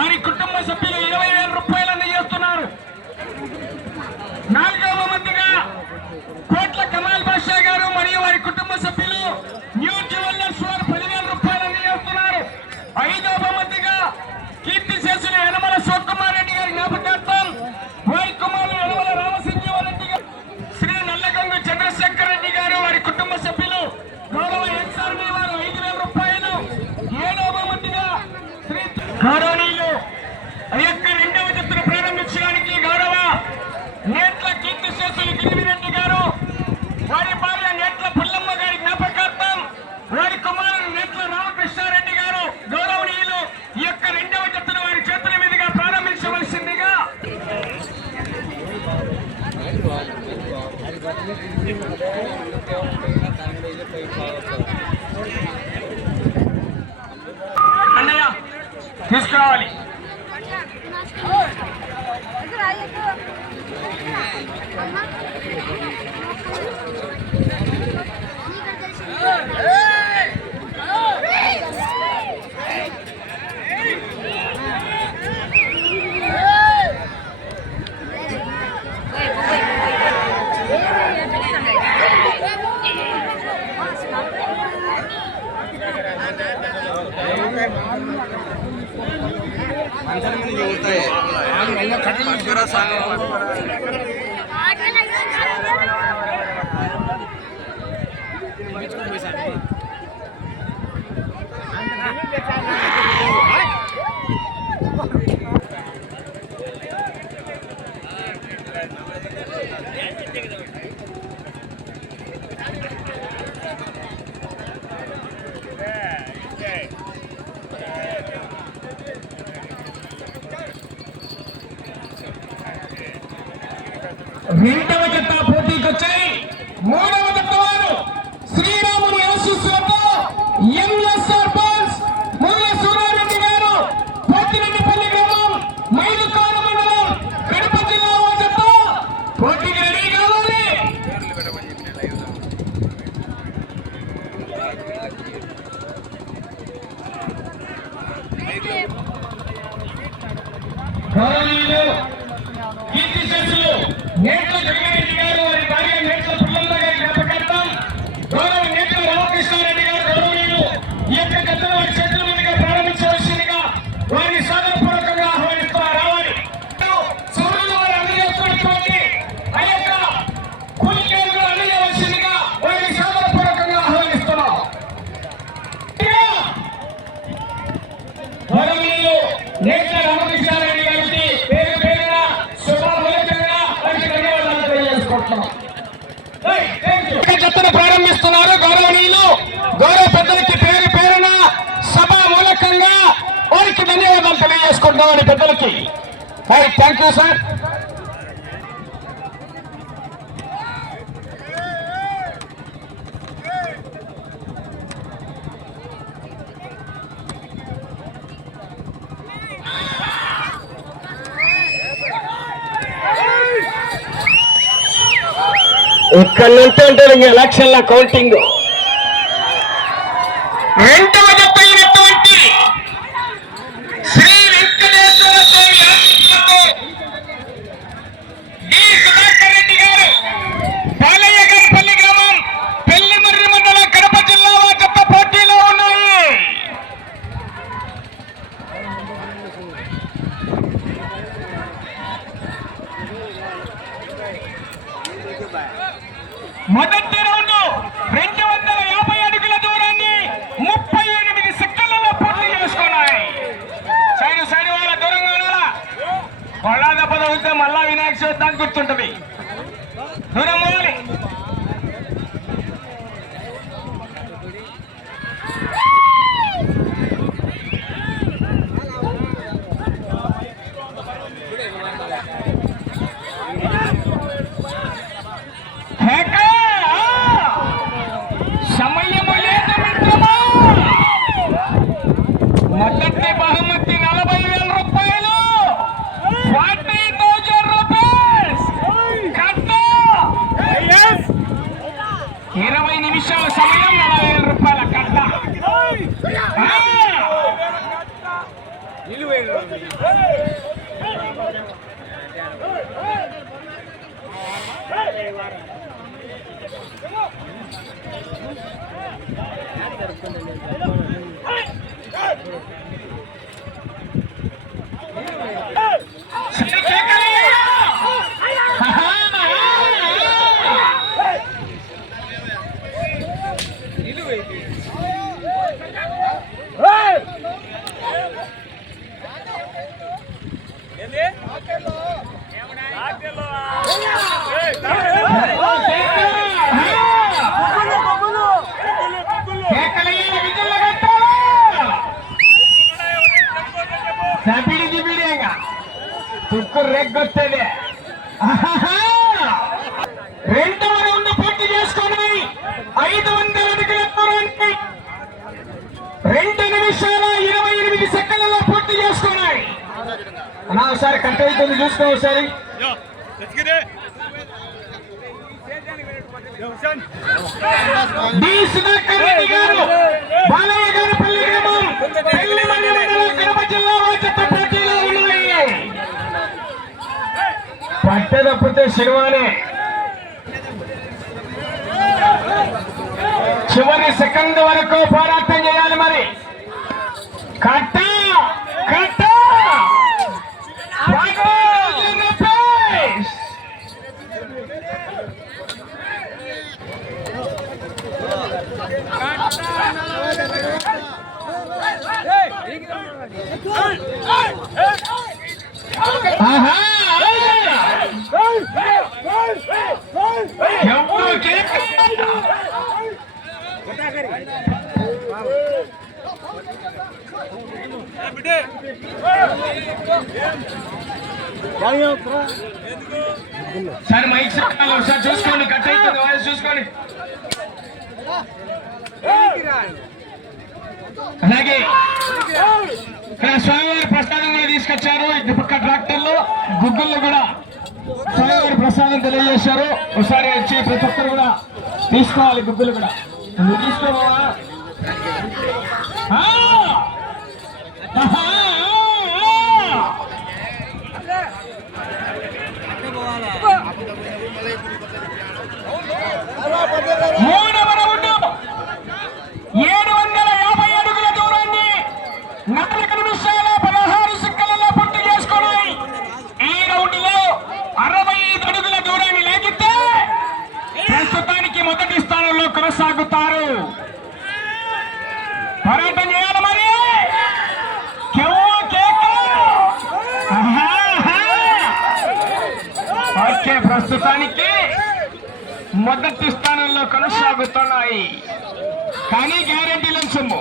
వారి కుటుంబ సభ్యులు 20,000 రూపాయలు అందజేస్తున్నారు. 4వ బహుమతిగా కోట్ల కమాల్ బాషా గారు మరియు వారి కుటుంబ సభ్యులు న్యూ జ్యువెలర్స్ వారు 10,000 రూపాయలు అందజేస్తున్నారు. 5వ బహుమతిగా కీర్తి చేసిన యనమల శివకుమార్ రెడ్డి గారి జ్ఞాపకార్థం వారి కుమారులు యనమల రామసింజీవరెడ్డి గారు, శ్రీ నల్లగంగు చంద్రశేఖర్ రెడ్డి గారు వారి కుటుంబ సభ్యులు గౌరవ ఎన్సార్ని వారు 5,000 రూపాయలు. 7వ బహుమతిగా శ్రీ గౌరవనీయులు ఆ యొక్క 2వ జట్టును ప్రారంభించడానికి గౌరవ నేట్ల కీర్తి శేషులు గిరివిరెడ్డి గారు వారి భార్య నేట్ల పుల్లమ్మ గారి జ్ఞాపకార్థం వారి కుమారుడు నేట్ల రామకృష్ణారెడ్డి గారు గౌరవనీయులు ఈ యొక్క 2వ జట్టును వారి చేతుల మీదుగా ప్రారంభించవలసిందిగా అన్నయ్య తీసుకురావాలి. రెండవ జత పోటీకి వచ్చాయి. 3వ జత వారు శ్రీరాముని ఆశీస్సులతో ఎంఎస్ఆర్ బాల్స్ ముల్ల సూరారెడ్డి గారు పోతిరెడ్డిపల్లి గ్రామం మైలుకాల మండలం కడప జిల్లా జత పోటీకి రెడీ కావాలి. కీర్తి శేషులు నేట్ల జగన్రెడ్డి గారు వారి భార్య నేట్ల పుల్లమ్మ గారి జ్ఞాపకార్థం గౌరవ నేట్ల రామకృష్ణారెడ్డి గారు గౌరవనీయులు ఈ యొక్క గద్దెను వారి చేతుల మీదుగా ప్రారంభించవలసిందిగా వారిని సాదరపూర్వకంగా ఆహ్వానిస్తూ రావాలి. సౌరులు వారు అందజేస్తున్నటువంటి ఆ యొక్క కూలికేరులు అందజేయవలసిందిగా వారిని సాదరపూర్వకంగా ఆహ్వానిస్తున్నాం. గౌరవనీయులు నేట్ల రామకృష్ణారెడ్డి గారికి పేరు పేరున జతను ప్రారంభిస్తున్నారు. గౌరవనీయులు గౌరవ పెద్దలకి పేరు పేరున సభ మూలకంగా వారికి ధన్యవాదాలు తెలియజేసుకుంటామని పెద్దలకి. Thank you sir. ఇక్కడ నుంచి ఉంటారు ఎలక్షన్ల కౌంటింగ్. రెండవ జత అయినటువంటి శ్రీ వెంకటేశ్వర స్వామి ఆశీస్సులతో డి సుధాకర్ రెడ్డి గారు బాలయ్య గారిపల్లి గ్రామం పెళ్లిమర్రి మండలం కడప జిల్లా జత పోటీలో ఉన్నాయి. మొదటి రౌండ్ 250 అడుగుల దూరాన్ని 38 సెకండ్లలో పూర్తి చేసుకున్నాయి. సైడ్ వాళ్ళ దూరంగా ఉన్నారా? కొళ్ళ దెబ్బ తగ్గితే మళ్ళా వినాయక చవితి గుర్తుంటది. దూరం పోవాలి. సమయము లేదు మిత్రమా. మొదటి బహుమతి 40,000 రూపాయలు, 40,000 రూపీస్ కట్ట. 20 నిమిషాల సమయం, 40,000 రూపాయల కట్ట. తుక్కు రెగ్గొత్తది. రెండవ రౌండ్ పూర్తి చేసుకొని 500 అడుగుల దూరాన్ని 2 నిమిషాల 28 సెకండ్లలో పూర్తి చేసుకున్నాయి. అన్నా ఒకసారి కట్ అవుతుంది చూసుకో ఒకసారి. డి సుధాకర్ రెడ్డి గారు బాలయ్య గారు పల్లి గ్రామం పెళ్లిమల్లి మండలం కడప జిల్లా వాచత్త పోటీలో ఉన్నాయి. పట్టదప్పితే శివానే చివరి సెకండ్ వరకు పోరాటం చేయాలి. మరి కట్ట కట్ట సార్ మైక్ చెప్పాలి ఒకసారి చూసుకోండి. కట్ అవుతుంది వాయిస్ చూసుకోండి. అలాగే ఇక్కడ స్వామివారి ప్రసాదం కూడా తీసుకొచ్చారు. ఇటు పక్క ట్రాక్టర్లు గుగ్గుళ్ళు కూడా స్వామివారి ప్రసాదం తెలియజేశారు. ఒకసారి వచ్చి ప్రతి ఒక్కరు కూడా తీసుకోవాలి. గుగ్గులు కూడా నువ్వు తీసుకోవా? మూడవ రౌండ్ 750 అడుగుల దూరాన్ని 4 నిమిషాల 16 సెకండ్లలో పూర్తి చేసుకున్నాయి. ఈ రౌండ్ లో 65 అడుగుల దూరాన్ని లేగితే ప్రస్తుతానికి మొదటి స్థానంలో కొనసాగుతారు. పోరాటం చేయాలి మరి. ఓకే ప్రస్తుతానికి మొదటి స్థానంలో కొనసాగుతున్నాయి. కానీ గ్యారెంటీ సొమ్ము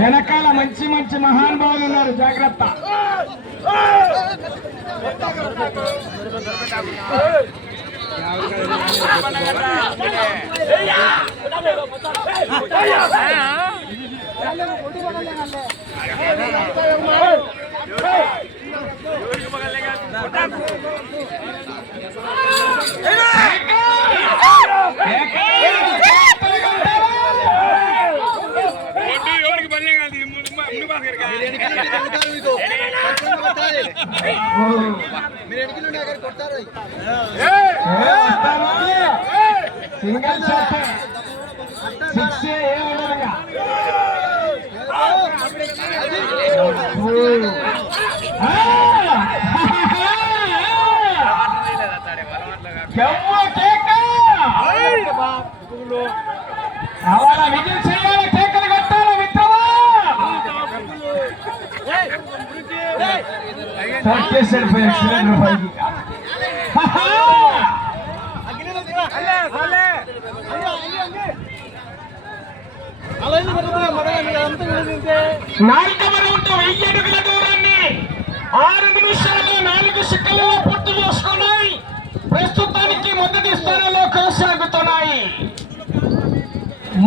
వెనకాల మంచి మంచి మహానుభావులు ఉన్నారు. జాగ్రత్త. సింగల్ షాట్ 6 ఏమన్నా అలా విజయం చేయాలి. కేకలు కట్టాలి మిత్రమా. నాలుగవ రౌండ్ 1000 అడుగుల దూరాన్ని 6 నిమిషాలు 4 సెకండ్లలో పూర్తి చేసుకున్నాయి. ప్రస్తుతానికి మొదటి స్థానంలో కొనసాగుతున్నాయి.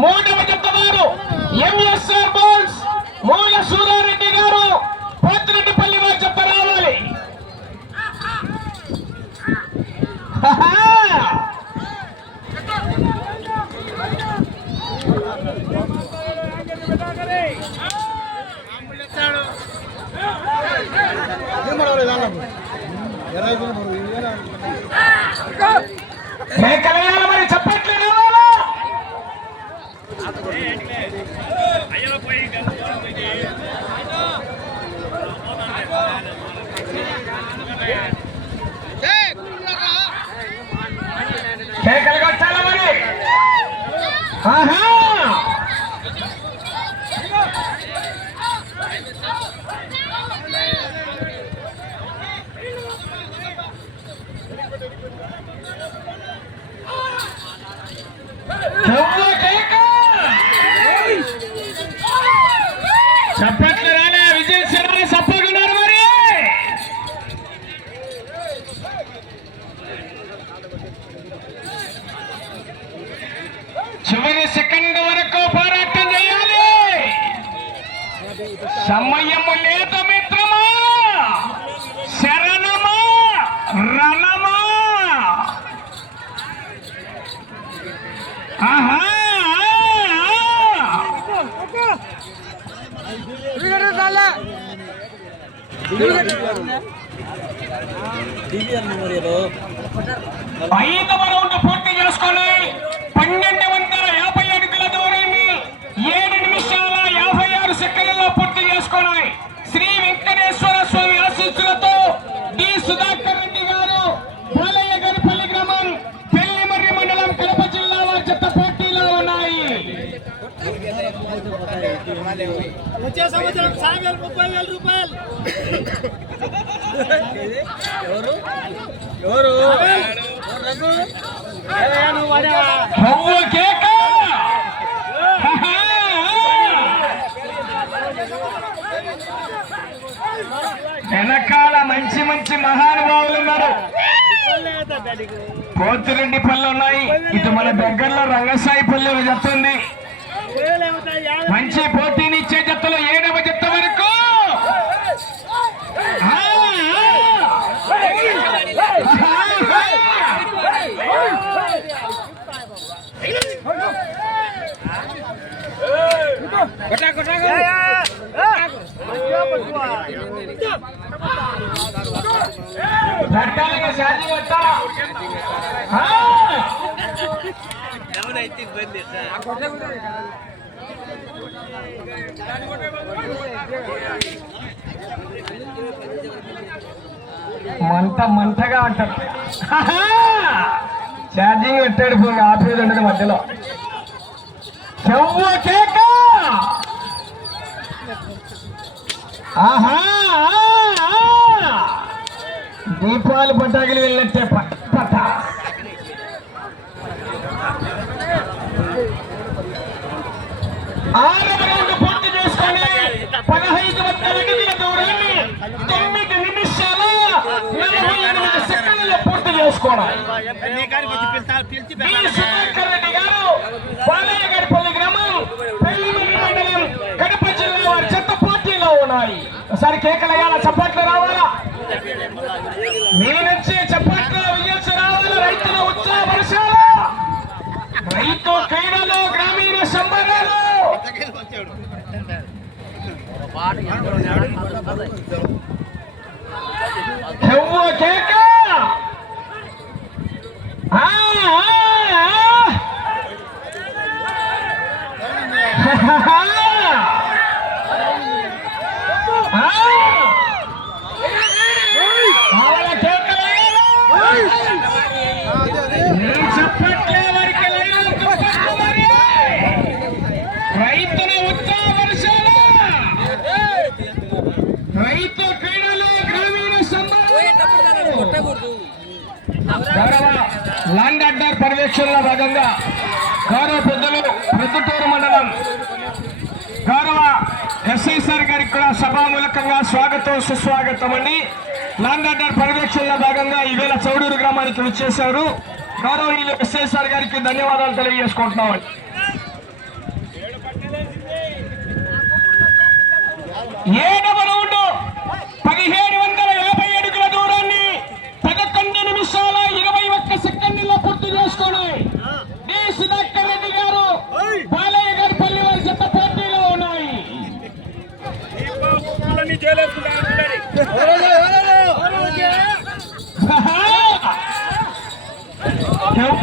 మూడవ జతవారు ఎంఎస్ఆర్ బాల్స్ మూల సూరారెడ్డి గారు పోతిరెడ్డిపల్లి వారి జత రావాలి. కేకలేయాలి మరి, చప్పట్లు రావాలా? కేకలు కొట్టాలి మరి. ఆహా చప్పట్లు రాలే, విజయ్ శర్మ సప్పకున్నారు మరి. చివరి సెకండ్ వరకు పోరాటం చేయాలి. సమయం లేదు మిత్రమా, శరణమా రణమా. ఆహా ఐదవ రౌండ్ పూర్తి చేసుకొని 1250 అడుగుల దూరాన్ని 7 నిమిషాల 56 సెకండ్లలో పూర్తి చేసుకున్నాయి. శ్రీ వెంకటేశ్వర స్వామి ఆశీస్సులతో డి సుధాకర్ రెడ్డి గారు బాలయ్య గారిపల్లి గ్రామం పెళ్లిమర్రి మండలం కడప జిల్లా వారి జత పోటీలో ఉన్నాయి. వచ్చే సంవత్సరం 30,000 రూపాయలు. ఎవరు వెనకాల మంచి మంచి మహానుభావులు ఉన్నారు. పోతిరెడ్డి పళ్ళు ఉన్నాయి, ఇటు మన దగ్గరలో రంగసాయి పల్లె చెప్తుంది. మంచి పోటీనిచ్చే జత్తలు 7వ జత్త వరకు మంటగా అంటారు. ఛార్జింగ్ పెట్టాడు, పోయి ఆపేది ఉండదు మధ్యలో. ఆహా దీపాలు పటాకులు వెళ్ళినట్టే పట. ఆరవ రౌండ్ పూర్తి చేసుకొని 1500 అడుగుల దూరాన్ని 9 నిమిషాల 48 సెకండ్లలో పూర్తి చేసుకోవాలి. సుధాకర్ రెడ్డి గారు బాలయ్య గారిపల్లి గ్రామం పెళ్లిమర్రి మండలం కడప జిల్లా వారి చెత్త పోటీలో ఉన్నాయి. ఒకసారి కేకలయ్యాల, చప్పట్లు రావాలా? మీ నుంచి చప్పట్లు విజయస్ రావాలా? రైతుల ఉత్సాహపరచాలా? రైతు క్రీడలు, గ్రామీణ సంబరాలు. కేక రైతుల ఉత్సాహపరచాల. రైతు క్రీడలు, గ్రామీణ సంబరాలు. ల్యాండ్ ఆర్డర్ పర్యవేక్షణలో భాగంగా గౌరవ పెద్దలు ప్రొద్దుటూరు మండలం గౌరవ ఎస్ఐ సార్ గారికి కూడా సభామూలకంగా స్వాగతం సుస్వాగతం అండి. ల్యాండ్ ఆర్డర్ పర్యవేక్షణలో భాగంగా ఈవేళ చౌడూరు గ్రామానికి వచ్చేశారు. గౌరవనీయులు ఎస్ఐ సార్ గారికి ధన్యవాదాలు తెలియజేసుకుంటున్నామండి. 7వ రౌండ్ 1750 అడుగుల దూరాన్ని 11 నిమిషాల 21 సెకండ్లలో పూర్తి చేసుకున్నాయి. డి సుధాకర్ రెడ్డి గారు బాలయ్య గారిపల్లి వారి జత పోటీలో ఉన్నాయి.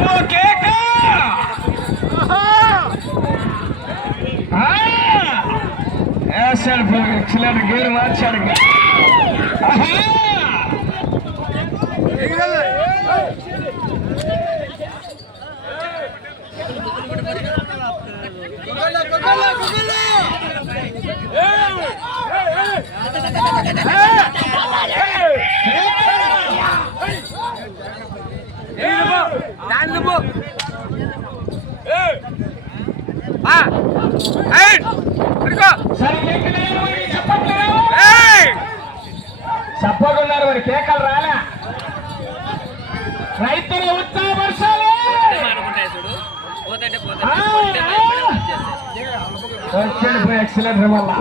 చెప్పు కేక ఎక్సలెంట్ గేర్ మార్చాడు చెప్పకున్నారు మరి కేకలు రాలే రైతుల ఉత్సాహ వర్షాలు ఎక్సలెంట్ మళ్ళా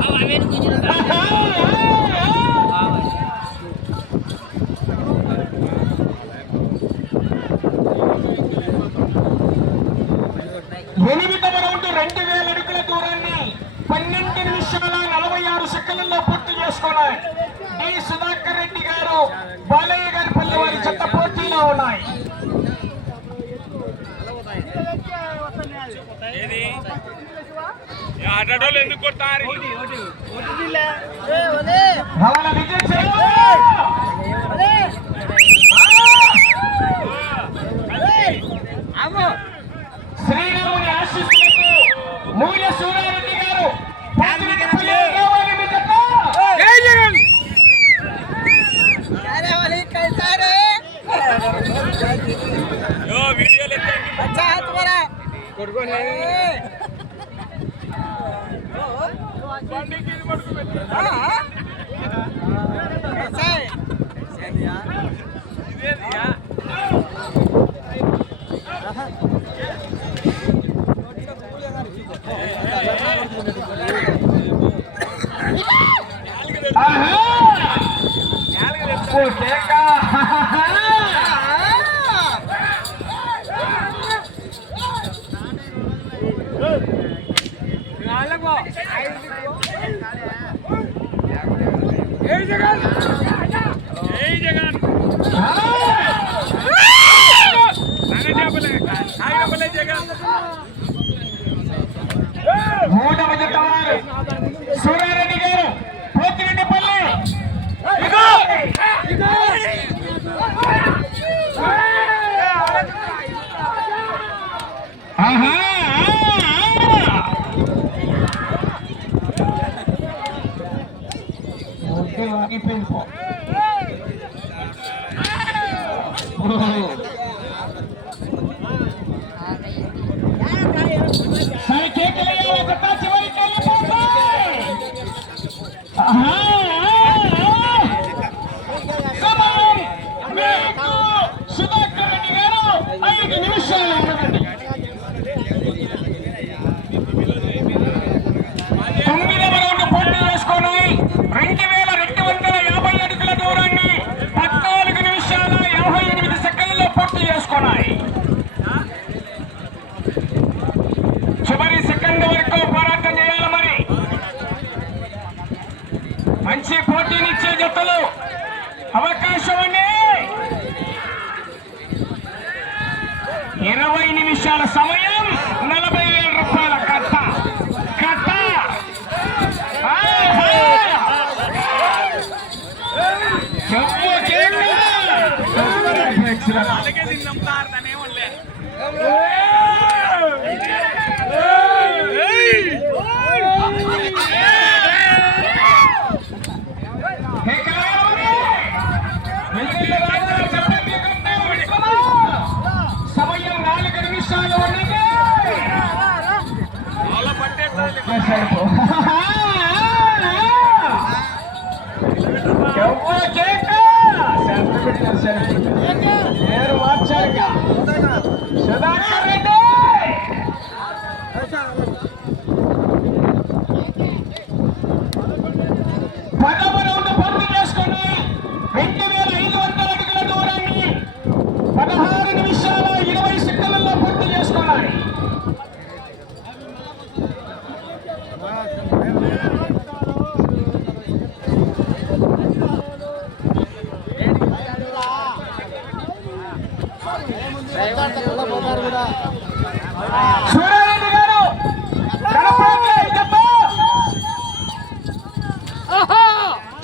ఎనిమిదవ రౌండ్ 2000 అడుగుల దూరాన్ని 12 నిమిషాల 46 సెకండ్లలో పూర్తి చేసుకున్నాయి. డి సుధాకర్ రెడ్డి గారు బాలయ్య గారి పల్లి వారి చెత్త పోటీలో ఉన్నాయి. ఎందుకు కొడతారు శ్రీరాముని ఆశీస్సులకు మూల్య సూర్యారెడ్డి గారు మూడవ జత వారు సూర్యారెడ్డి గారు పోతిరెడ్డిపల్లి సుధాకర్ రెడ్డి గారు 5 నిమిషాలు ఉన్నదండి. 9వ రౌండ్ పూర్తి చేసుకొని 2250 అడుగుల దూరాన్ని 14 నిమిషాల 58 సెకండ్లలో పూర్తి చేసుకున్నాయి. చివరి సెకండ్ వరకు పోరాటం చేయాలి. మరి మంచి పోటీనిచ్చే జతలు అవకాశం అండి. 20 నిమిషాల సమయం 40,000 రూపాయల కట్ట కట్ట సమయం 4 నిమిషాలు ఉన్నది. పేరు మార్చారుగా సుధాకర్ రెడ్డి. పదవ రౌండ్ పూర్తి చేసుకుని 2500 అడుగుల దూరాన్ని 16 నిమిషాల 20 సెకండ్లలో పూర్తి చేసుకున్నాయి. సూర్యారెడ్డి గారు కడప జత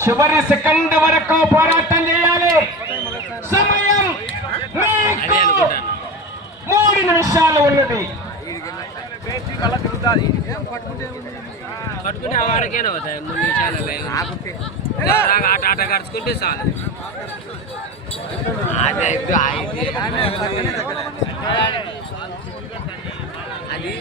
చివరి సెకండ్ వరకు పోరాటం చేయాలి. సమయం మీకు 3 నిమిషాలు ఉన్నది. కట్టుకుంటే వాడికేనా అవుతాయి 3 నిమిషాలు ఆట కడుచుకుంటే చాలు. అదే అది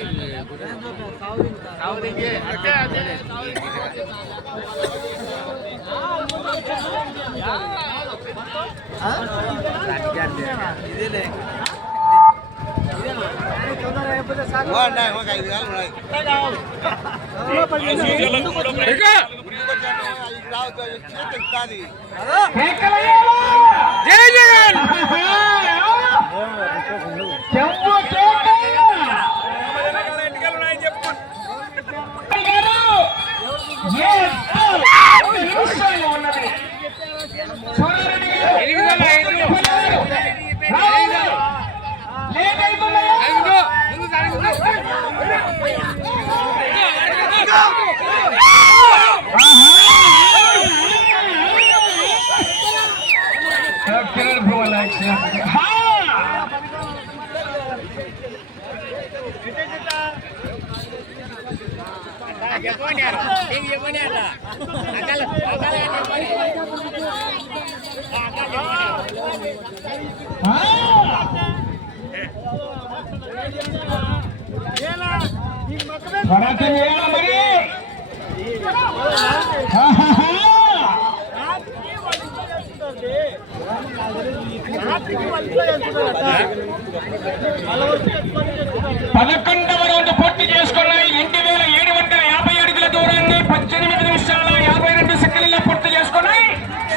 పదకొండవ రౌండ్ పూర్తి చేసుకున్నాయి. 2750 అడుగుల దూరాన్ని 18 నిమిషాల 52 సెకండ్లలో పూర్తి చేసుకున్నాయి.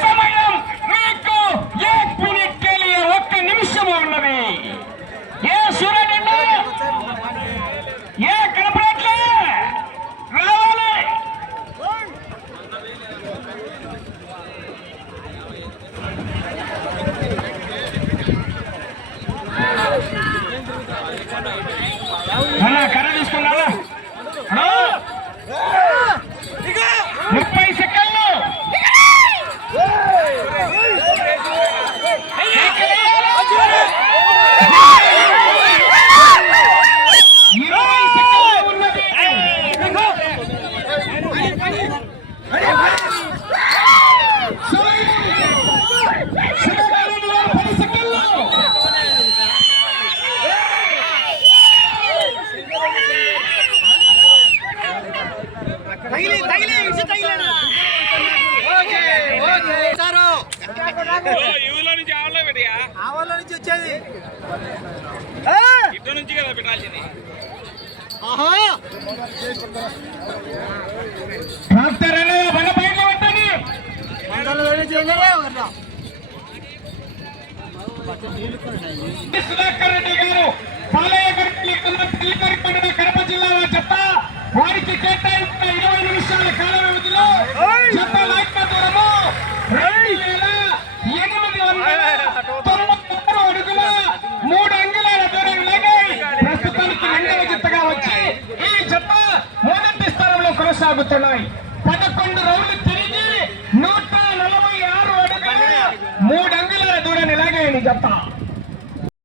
సమయం మీకు 1 మినిట్ 1 నిమిషము ఉన్నది. ఏ సూర్యుడు ఏ కనపడట్లే రావాలి. కర్ర తీసుకున్నాడా 30 సెకండ్లు. ఆవలో నుంచి వచ్చేది ఇటు నుంచి కదా పెట్టాల్సింది. సుధాకర్ రెడ్డి గారు కడప జిల్లాలో చెత్త వారికి కేటాయించిన 20 నిమిషాల కాల వ్యవధిలో చెత్త లైట్ల దూరము 2893 అడుగుల 3 అంగుళాల దూరం లాగాయి. ప్రస్తుతానికి 2వ జతగా వచ్చి ఈ జత మొదటి స్థానంలో కొనసాగుతున్నాయి. 11 రౌండ్లు తిరిగి 146 అడుగుల 3 అంగుళాల దూరాన్ని లాగాయి జత.